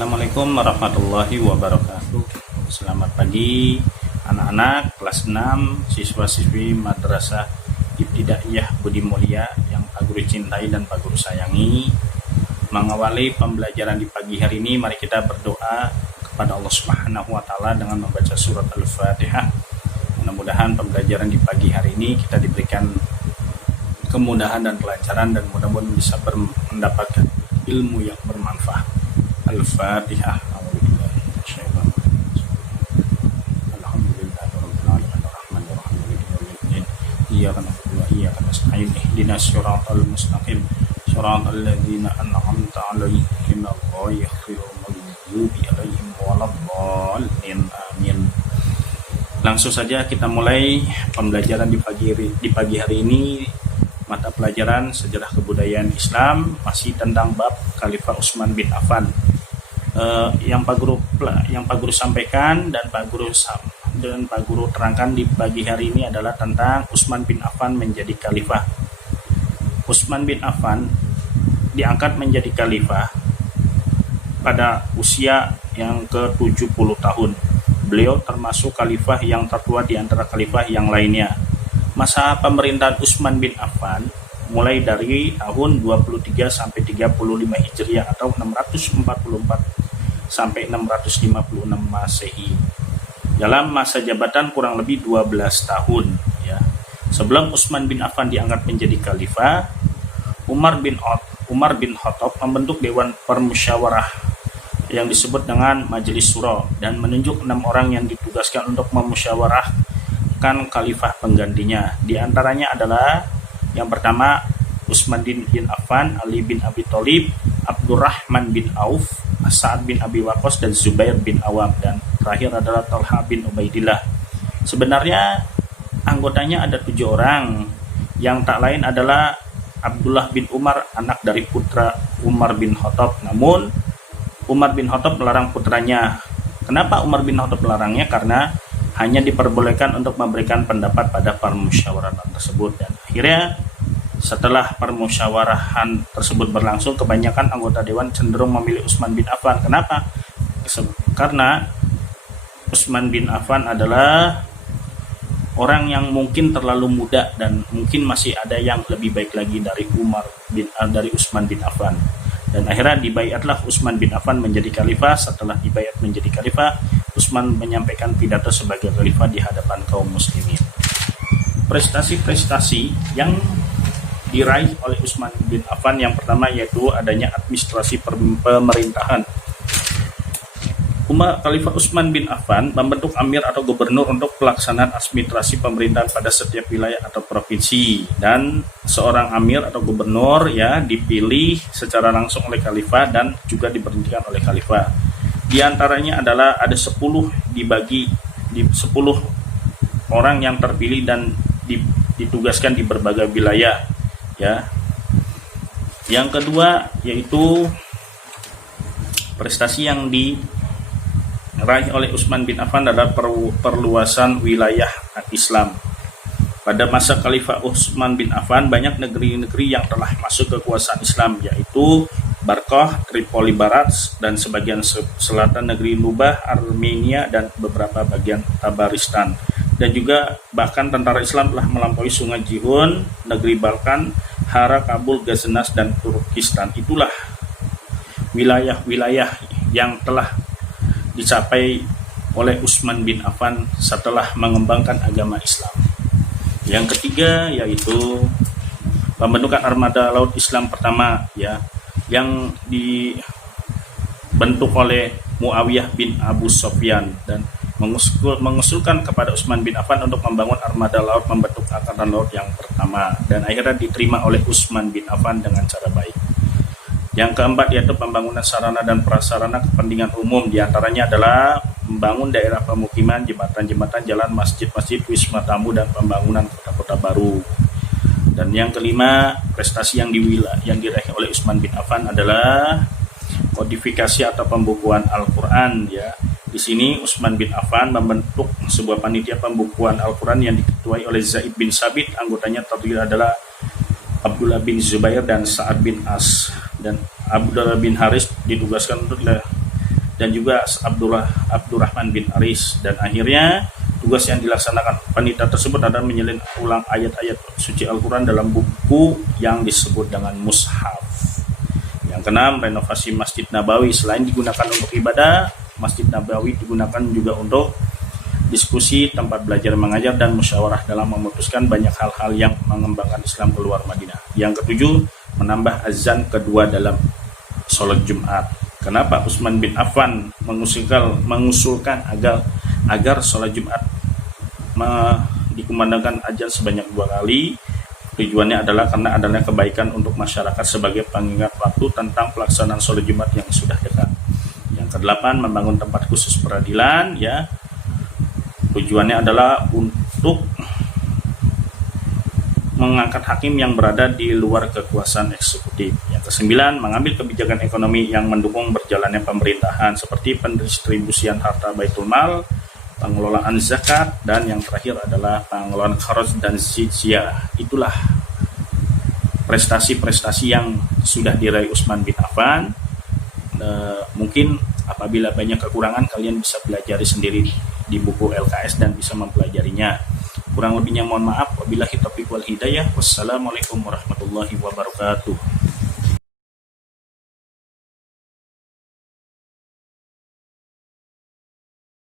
Assalamualaikum warahmatullahi wabarakatuh. Selamat pagi anak-anak kelas 6, siswa-siswi Madrasah Ibtidaiyah Budi Mulia yang Pak Guru cintai dan Pak Guru sayangi. Mengawali pembelajaran di pagi hari ini, mari kita berdoa kepada Allah Subhanahu wa taala dengan membaca surat Al-Fatihah. Mudah-mudahan pembelajaran di pagi hari ini kita diberikan kemudahan dan kelancaran, dan mudah-mudahan bisa mendapatkan ilmu yang bermanfaat. Al-Fatihah. Iyyaka na'budu wa iyyaka nasta'in. Ihdinas siratal mustaqim. Siratal ladzina an'amta 'alaihim ghairil maghdubi 'alaihim waladdallin. Amin. Langsung saja kita mulai pembelajaran di pagi hari ini. Mata pelajaran sejarah kebudayaan Islam masih tentang bab Khalifah Utsman bin Affan. Yang Pak Guru sampaikan dan Pak Guru terangkan di pagi hari ini adalah tentang Utsman bin Affan menjadi khalifah. Utsman bin Affan diangkat menjadi khalifah pada usia yang ke-70 tahun. Beliau termasuk khalifah yang tertua di antara khalifah yang lainnya. Masa pemerintahan Utsman bin Affan mulai dari tahun 23 sampai 35 Hijriah atau 644 sampai 656 Masehi. Dalam masa jabatan kurang lebih 12 tahun ya. Sebelum Utsman bin Affan diangkat menjadi khalifah, Umar bin Khattab membentuk dewan permusyawarah yang disebut dengan Majelis Syura dan menunjuk 6 orang yang ditugaskan untuk memusyawarahkan khalifah penggantinya. Di antaranya adalah yang pertama Utsman bin Affan, Ali bin Abi Thalib, Abdurrahman bin Auf, Sa'ad bin Abi Waqqas, dan Zubair bin Awam, dan terakhir adalah Talha bin Ubaidillah. Sebenarnya anggotanya ada 7 orang, yang tak lain adalah Abdullah bin Umar, anak dari putra Umar bin Khattab. Namun Umar bin Khattab melarang putranya. Kenapa Umar bin Khattab melarangnya? Karena hanya diperbolehkan untuk memberikan pendapat pada permusyawaratan tersebut. Dan akhirnya setelah permusyawarahan tersebut berlangsung, kebanyakan anggota dewan cenderung memilih Utsman bin Affan. Kenapa? Karena Utsman bin Affan adalah orang yang mungkin terlalu muda dan mungkin masih ada yang lebih baik lagi dari Utsman bin Affan. Dan akhirnya dibaiatlah Utsman bin Affan menjadi khalifah. Setelah dibaiat menjadi khalifah, Utsman menyampaikan pidato sebagai khalifah di hadapan kaum muslimin. Prestasi-prestasi yang diraih oleh Utsman bin Affan yang pertama yaitu adanya administrasi pemerintahan. Khalifah Utsman bin Affan membentuk amir atau gubernur untuk pelaksanaan administrasi pemerintahan pada setiap wilayah atau provinsi, dan seorang amir atau gubernur ya dipilih secara langsung oleh khalifah dan juga diberhentikan oleh khalifah. Di antaranya adalah ada 10 dibagi di 10 orang yang terpilih dan ditugaskan di berbagai wilayah ya. Yang kedua yaitu prestasi yang diraih oleh Utsman bin Affan adalah perluasan wilayah Islam. Pada masa Khalifah Utsman bin Affan, banyak negeri-negeri yang telah masuk kekuasaan Islam, yaitu Barkah, Tripoli Barat, dan sebagian selatan negeri Nubah, Armenia, dan beberapa bagian Tabaristan. Dan juga bahkan tentara Islam telah melampaui Sungai Jihun, negeri Balkan, Hara, Kabul, Gaznas, dan Turkistan. Itulah wilayah-wilayah yang telah dicapai oleh Utsman bin Affan setelah mengembangkan agama Islam. Yang ketiga yaitu pembentukan armada laut Islam pertama ya, yang dibentuk oleh Muawiyah bin Abu Sufyan dan mengusulkan kepada Utsman bin Affan untuk membangun armada laut, membentuk angkatan laut yang pertama, dan akhirnya diterima oleh Utsman bin Affan dengan cara baik. Yang keempat yaitu pembangunan sarana dan prasarana kepentingan umum, diantaranya adalah membangun daerah pemukiman, jembatan-jembatan, jalan, masjid-masjid, wisma tamu, dan pembangunan kota-kota baru. Dan yang kelima, prestasi yang diraih oleh Utsman bin Affan adalah kodifikasi atau pembukuan Al-Quran ya. Di sini Utsman bin Affan membentuk sebuah panitia pembukuan Al-Quran yang diketuai oleh Zaid bin Sabit. Anggotanya terdiri adalah Abdullah bin Zubair dan Sa'ad bin As, dan Abdullah bin Haris ditugaskan untuk dan juga Abdurrahman bin Aris. Dan akhirnya tugas yang dilaksanakan panitia tersebut adalah menyelin ulang ayat-ayat suci Al-Quran dalam buku yang disebut dengan mushaf. Yang keenam, renovasi Masjid Nabawi. Selain digunakan untuk ibadah, Masjid Nabawi digunakan juga untuk diskusi, tempat belajar mengajar, dan musyawarah dalam memutuskan banyak hal-hal yang mengembangkan Islam keluar Madinah. Yang ketujuh, menambah azan kedua dalam sholat Jumat. Kenapa Utsman bin Affan mengusulkan agar sholat Jumat dikumandangkan azan sebanyak 2 kali? Tujuannya adalah karena adanya kebaikan untuk masyarakat sebagai pengingat waktu tentang pelaksanaan sholat Jumat yang sudah dekat. Yang kedelapan, membangun tempat khusus peradilan, ya. Tujuannya adalah untuk mengangkat hakim yang berada di luar kekuasaan eksekutif. Yang kesembilan, mengambil kebijakan ekonomi yang mendukung berjalannya pemerintahan seperti pendistribusian harta baitul mal, pengelolaan zakat, dan yang terakhir adalah pengelolaan kharaj dan jizyah. Itulah prestasi-prestasi yang sudah diraih Utsman bin Affan. Mungkin apabila banyak kekurangan, kalian bisa pelajari sendiri di buku LKS dan bisa mempelajarinya. Kurang lebihnya mohon maaf. Wabillahi taufiq wal hidayah. Wassalamualaikum warahmatullahi wabarakatuh.